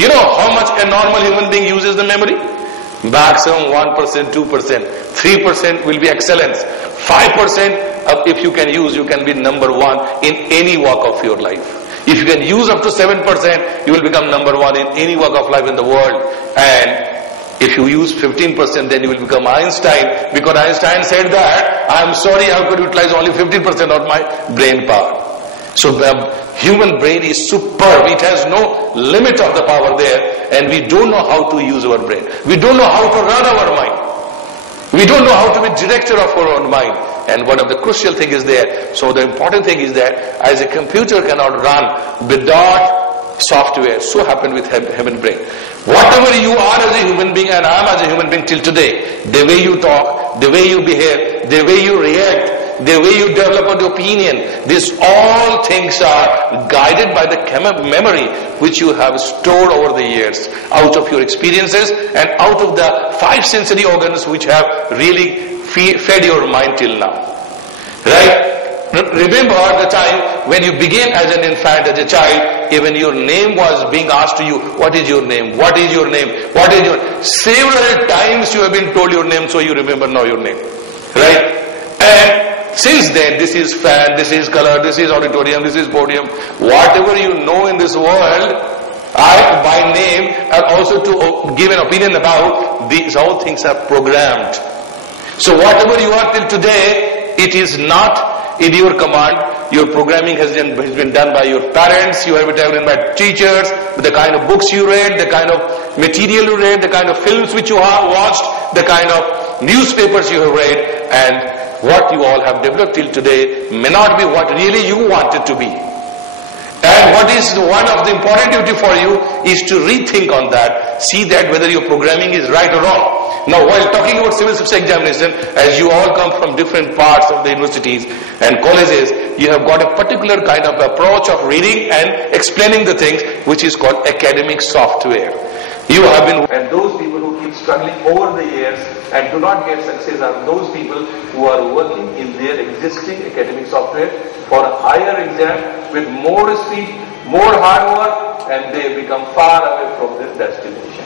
You know how much a normal human being uses the memory? Maximum 1%, 2%, 3% will be excellence. 5% if you can use, you can be number one in any walk of your life. If you can use up to 7%, you will become number one in any walk of life in the world. And if you use 15%, then you will become Einstein, because Einstein said that, I am sorry, I could utilize only 15% of my brain power. So the human brain is superb. It has no limit of the power there, and we don't know how to use our brain. We don't know how to run our mind. We don't know how to be director of our own mind. And one of the crucial thing is there. So the important thing is that as a computer cannot run without software, so happened with human brain. Whatever you are as a human being and I am as a human being till today, the way you talk, the way you behave, the way you react, the way you develop an opinion, these all things are guided by the memory which you have stored over the years, out of your experiences and out of the 5 sensory organs which have really fed your mind till now. Right? Remember the time when you began as an infant, as a child, even your name was being asked to you, what is your name? What is your name? What is your... Several times you have been told your name, so you remember now your name. Right? And since then, this is fan, this is color, this is auditorium, this is podium, whatever you know in this world, I by name and also to give an opinion about, these all things are programmed. So whatever you are till today, it is not in your command. Your programming has been done by your parents, you have been done by teachers, the kind of books you read, the kind of material you read, the kind of films which you have watched, the kind of newspapers you have read, and what you all have developed till today may not be what really you want it to be. And what is one of the important duty for you is to rethink on that, see that whether your programming is right or wrong. Now while talking about civil service examination, as you all come from different parts of the universities and colleges, you have got a particular kind of approach of reading and explaining the things which is called academic software. You have been, and those people who keep struggling over the years and do not get success are those people who are working in their existing academic software for a higher exam with more speed, more hard work, and they become far away from this destination.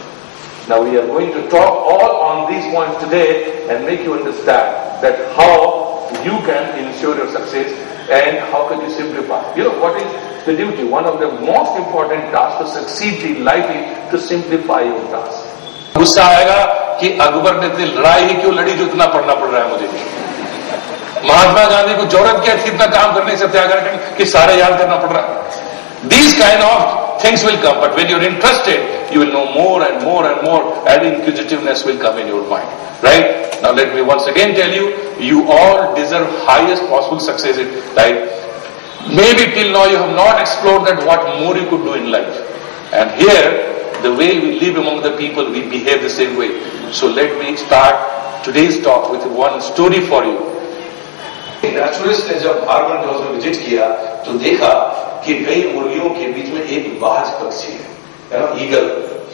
Now we are going to talk all on these points today and make you understand that how you can ensure your success and how can you simplify. You know what is the duty? One of the most important tasks to succeed in life is to simplify your task. गुस्सा आएगा कि अकबर ने इतनी लड़ाई ही क्यों लड़ी जो इतना पढ़ना पड़ रहा है मुझे. महात्मा गांधी को जरूरत क्या थी इतना काम करने सत्याग्रह कि सारे याद करना पड़ रहा है. These kind of things will come, but when you're interested, you will know more and more and more, and inquisitiveness will come in your mind. Right? Now let me once again tell you, you all deserve highest possible success in life. Maybe till now you have not explored that what more you could do in life. And here, the way we live among the people, we behave the same way. So let me start today's talk with one story for you. Naturalist ने जब Harvard house में visit किया तो देखा कि कई मुर्गियों के बीच में एक बाज पक्षी है ना, eagle.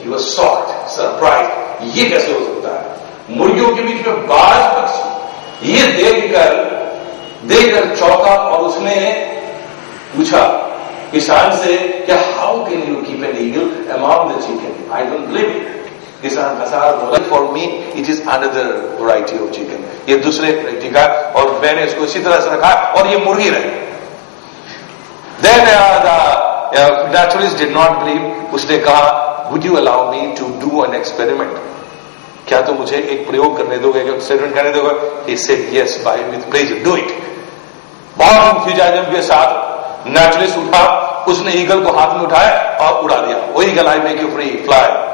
He was shocked, surprised, ये कैसे हो सकता है, मुर्गियों के बीच में बाज पक्षी. ये देखकर चौंका और उसने पूछा किसान से क्या how can you keep an eagle among the chicken. I don't believe it. किसान हंसा बोला for me it is another variety of chicken. ये दूसरे वैरायटी का और मैंने इसको इसी तरह से रखा और ये मुर्गी रही. Then the naturalist did not believe. उसने कहा would you allow me to do an experiment. क्या तो मुझे एक प्रयोग करने दोगे, एक्सपेरिमेंट करने दोगे. He said yes by with pleasure, do it. बहुत एंथुसियाज्म के साथ नेचुरलिस्ट उठा, उसने ईगल को हाथ में उठाया और उड़ा दिया. वो eagle I make you free fly.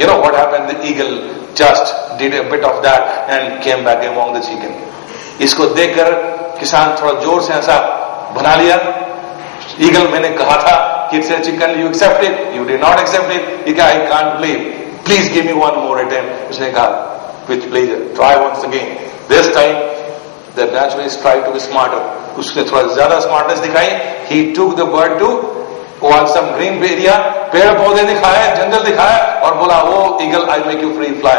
You know what happened? The eagle just did a bit of that and came back among the chicken. इसको देखकर किसान थोड़ा जोर से ऐसा बना लिया. Eagle मैंने कहा था कि it's a chicken, you accept it, you did not accept it. He said, I can't believe. Please give me one more attempt. उसने कहा with pleasure, try once again. This time the naturalist tried to be smarter. उसने थोड़ा ज्यादा smartness दिखाई. He took the bird to on some green area, पेड़ पौधे दिखाए, जंगल दिखाया और बोला वो eagle I make you free fly.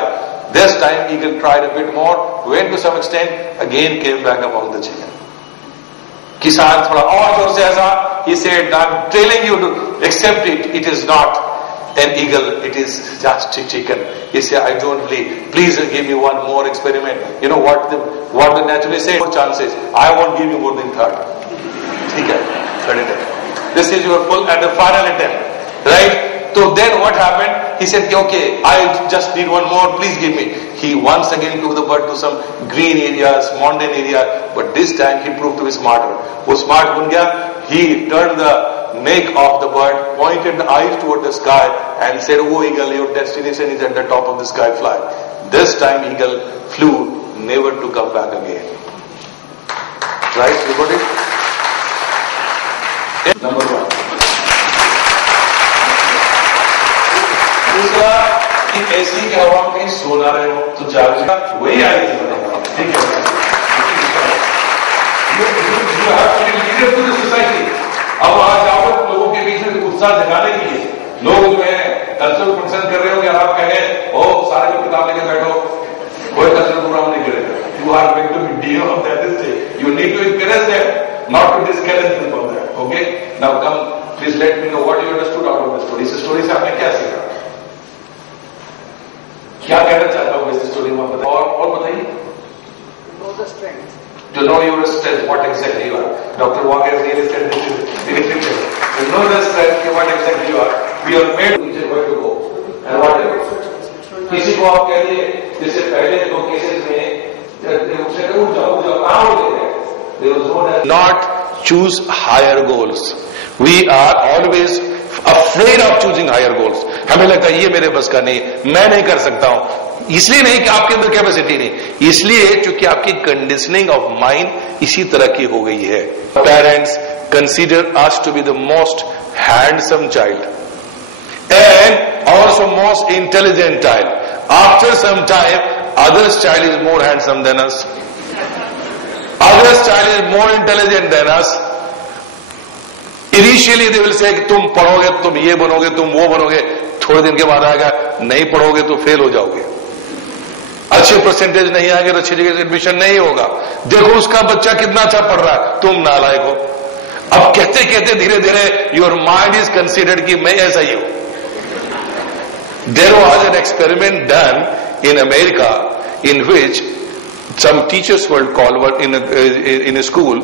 This time eagle tried a bit more, went to some extent, again came back among the chicken. किसान थोड़ा और जोर से ऐसा, he said I'm telling you to accept it, it is not an eagle, it is just chicken. He said, I don't believe. Please give me one more experiment. You know what the naturalist said? More chances. I won't give you more than third. Okay, third attempt. This is your full and the final attempt. Right? So then what happened? He said, okay, I just need one more. Please give me. He once again took the bird to some green areas, mountain area. But this time he proved to be smarter. वो smart बन गया. He turned the neck of the bird, pointed the eyes toward the sky and said, oh eagle, your destination is at the top of the sky, fly. This time eagle flew, never to come back again. Right? You got it? Number one. दूसरा कि ऐसी कि हवा में कहीं सो ना रहे हो तो जागना वही आएगी. ठीक है. You have to be leader to the society. अब आज आप लोगों के बीच में उत्साह जगाने के लिए लोग जो है कल्चरल फंक्शन कर रहे हो या आप कहें ओ सारे लोग किताब लेके बैठो, कोई कल्चरल प्रोग्राम नहीं करेगा. You are going to be deal of that stage. You need to encourage them, not to discourage them from that. Okay? Now come, please let me know what you understood out of the story. इस story से आपने क्या सीखा? क्या कहना चाहता हूँ इस स्टोरी में बताइए. और बताइए. Know the strength. To know your strength, what exactly you are. Dr. Wong has really said this is very simple. To know the strength, what exactly you are. We are made to where to go. And whatever. किसी को आप कह दिए, जैसे पहले दो cases में उसे उठ जाओ कहाँ उठ गए. There was no Not choose higher goals. We are always afraid of choosing higher goals. हमें लगता है ये मेरे बस का नहीं, मैं नहीं कर सकता हूं. इसलिए नहीं कि आपके अंदर कैपेसिटी नहीं, इसलिए क्योंकि आपकी कंडीशनिंग ऑफ माइंड इसी तरह की हो गई है. Parents consider us to be the most handsome child and also most intelligent child. After some time others child is more handsome than us, others child is more intelligent than us. Initially they will say तुम पढ़ोगे तुम ये बनोगे तुम वो बनोगे. थोड़े दिन के बाद आएगा नहीं पढ़ोगे तो फेल हो जाओगे, अच्छे परसेंटेज नहीं आएंगे तो अच्छी जगह एडमिशन नहीं होगा. देखो उसका बच्चा कितना अच्छा पढ़ रहा है, तुम नालायक हो. अब कहते कहते धीरे धीरे योर माइंड इज कंसीडर्ड कि मैं ऐसा ही हूं. There was an experiment done in America in which some teachers were called in a school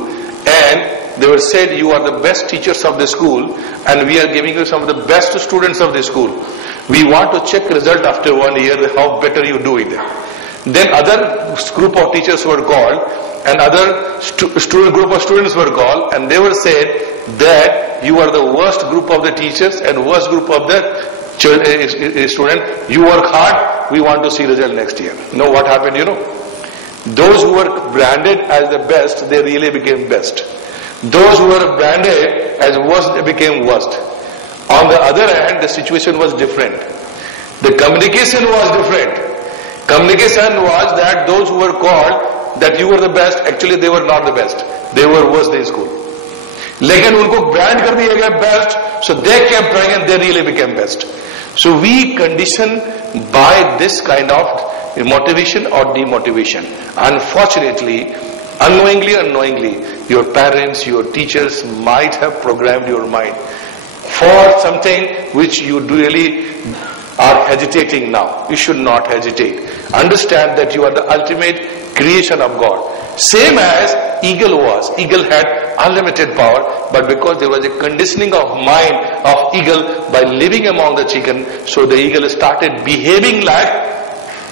and they were said you are the best teachers of the school and we are giving you some of the best students of the school. We want to check result after 1 year how better you do it. Then other group of teachers were called and other group of students were called and they were said that you are the worst group of the teachers and worst group of the student. You work hard, we want to see result next year. Know what happened, you know? Those who were branded as the best, they really became best. Those who were branded as worst, they became worst. On the other hand, the situation was different. The communication was different. Communication was that those who were called that you were the best, actually they were not the best. They were worst in school. लेकिन उनको brand कर दिया गया best, so they kept trying and they really became best. So we condition by this kind of motivation or demotivation. Unfortunately, unknowingly, unknowingly, your parents, your teachers might have programmed your mind for something which you really are hesitating now. You should not hesitate. Understand that you are the ultimate creation of God. Same as eagle was. Eagle had unlimited power, but because there was a conditioning of mind of eagle by living among the chicken, so the eagle started behaving like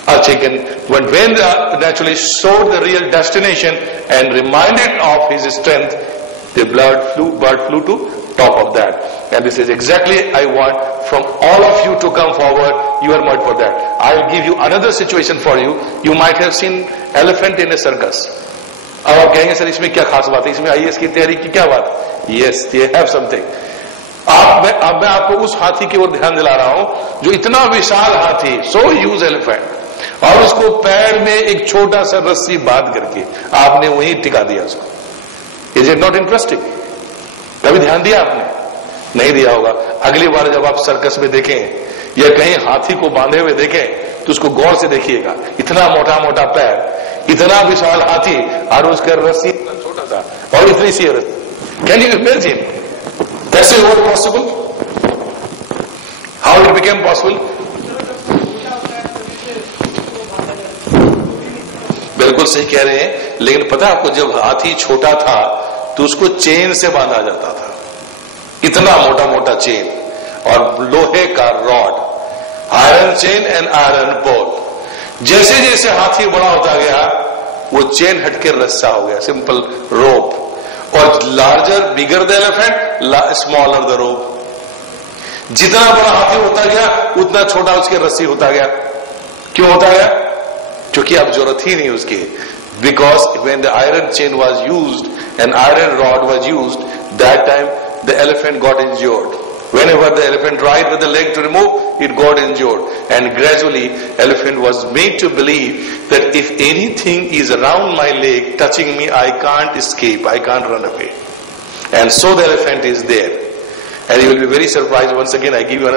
a chicken. When the naturalist saw the real destination and reminded of his strength, the bird flew to top of that. And this is exactly I want from all of you to come forward. You are made for that. I'll give you another situation for you. You might have seen elephant in a circus. अब आप कहेंगे sir इसमें क्या खास बात है, इसमें IAS की तैयारी की क्या बात? Yes, they have something. अब मैं आपको उस हाथी की ओर ध्यान दिला रहा हूं जो इतना विशाल हाथी, so huge elephant, और उसको पैर में एक छोटा सा रस्सी बांध करके आपने वहीं टिका दिया उसको. Is it not interesting? कभी ध्यान दिया आपने? नहीं दिया होगा. अगली बार जब आप सर्कस में देखें या कहीं हाथी को बांधे हुए देखें तो उसको गौर से देखिएगा. इतना मोटा मोटा पैर, इतना विशाल हाथी, और उसका रस्सी इतना छोटा सा और इतनी सी रस्सी. Can you imagine? That's what possible? How it became possible? बिल्कुल सही कह रहे हैं, लेकिन पता है आपको, जब हाथी छोटा था तो उसको चेन से बांधा जाता था, इतना मोटा मोटा चेन, और लोहे का rod, iron chain and iron pole. जैसे जैसे हाथी बड़ा होता गया वो चेन हटके रस्सा हो गया, सिंपल रोप। और larger, bigger the elephant, smaller the rope. जितना बड़ा हाथी होता गया उतना छोटा उसके रस्सी होता गया। क्यों होता गया? क्योंकि अब जरूरत ही नहीं उसकी। Because when the iron chain was used and iron rod was used, that time the elephant got injured. Whenever the elephant tried with the leg to remove, it got injured. And gradually, elephant was made to believe that if anything is around my leg, touching me, I can't escape, I can't run away. And so the elephant is there. And you will be very surprised, once again I give you another